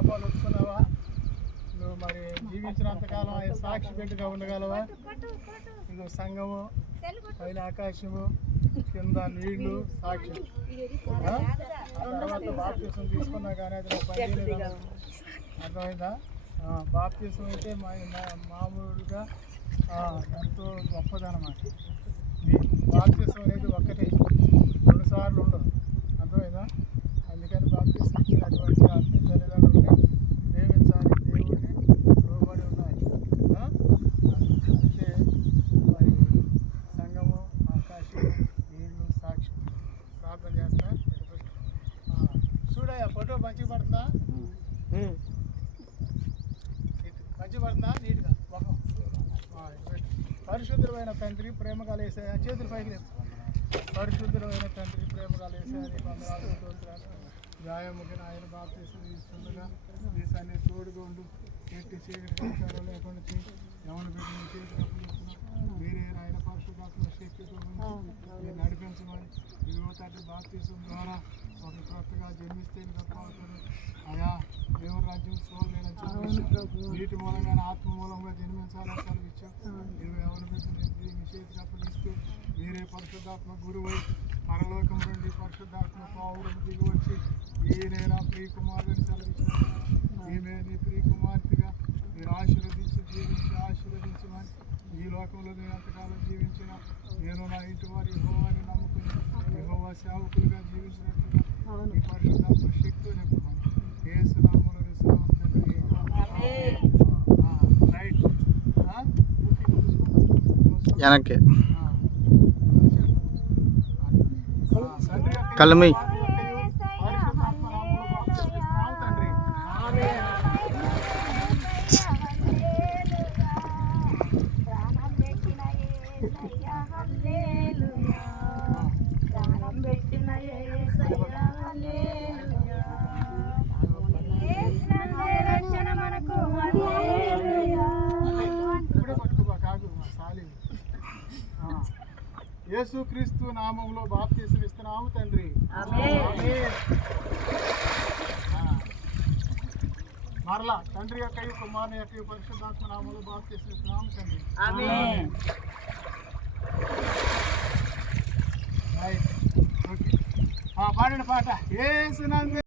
పాపాలు ఒప్పుకున్నావా? నువ్వు మరి జీవించినంతకాలం ఆయన సాక్షి పెట్టుగా ఉండగలవా? ఇదిగో సంఘము, పైన ఆకాశము, కింద నీళ్లు సాక్షి. ఆ తర్వాత బాప్తిసం తీసుకున్నా కానీ అది నాకు పనిచేయలేదు. అర్థమైందా? బాప్తిసం అయితే మామూలుగా ఎంతో గొప్పదన్నమాట. బాప్తిసం అనేది ఒక్కటే, 2 సార్లు ఉండదు. అర్థమైందా? అందుకని బాప్తిసం ఇచ్చినటువంటి ఆత్మీయ తల్లిదండ్రుల్ని ప్రేమించాలి, దేవుడిని లోబడి ఉండాలి. అంటే మరి సంఘము, ఆకాశము, నీళ్లు సాక్షి. ప్రార్థన చేస్తా. చూడయ్యా, ఫోటో మంచిగా పడుతుందా? మంచిగా పడుతుందా? నీట్గా ముఖం. పరిశుద్ధమైన తండ్రి, ప్రేమ కలిగేసాయా? చేతులు పైకి లేపు. పరిశుద్ధమైన తండ్రి, ప్రేమ కలిగేసాయా? గాయముగిన ఆయన బాప్తిసం ఇస్తుండగా ఈ సన్ని తోడుగా ఉండు. ఎట్టి చీకటి కష్టాలు లేకుండా ఎవరిని పెట్టి మీ చేతికి అప్పచెప్తున్నా మీరే ఆయన పరిశుద్ధాత్మ శక్తితో మీరు నడిపించమని. ఇదిగో తండ్రి, బాప్తిసం ద్వారా ఒక కొత్తగా జన్మిస్తే గొప్ప అవుతుంది అయా. దేవుని రాజ్యం చూడలేని జన్మించాం, నీటి మూలంగా ఆత్మ మూలంగా జన్మించాలని సెలవిచ్చాం. ఇదిగో ఎవరిని పెట్టి మీ చేతికి అప్పగిస్తూ మీరే పరిశుద్ధాత్మ గురువై పరలోకం నుండి పరిశుద్ధాత్మ పావులను దిగి వచ్చి ఈయన ప్రియ కుమారుని సెలవిచ్చారు. ఈమె నీ ప్రియ కుమార్తెగా మీరు ఆశీర్వదించమని. ఈ లోకంలో నేను ఎంతకాలం జీవించిన నేను నా ఇంటి వారి యెహోవాని నమ్ముకుని యెహోవా సేవకులుగా జీవించినట్లుగా ఈ పరిశుద్ధాత్మ శక్తి నింపమని యేసు నామములో విశ్రాంతి తండ్రి. రైట్ వెనక్కి కలమి యేసుక్రీస్తు నామములో బాప్తిసం ఇస్తున్నాము తండ్రి. మరలా తండ్రి యొక్క కుమారుని యొక్క పరిశుద్ధాత్మ నామములో బాప్తిసం ఇస్తున్నాము తండ్రి. పాడిన పాట యేసు నందు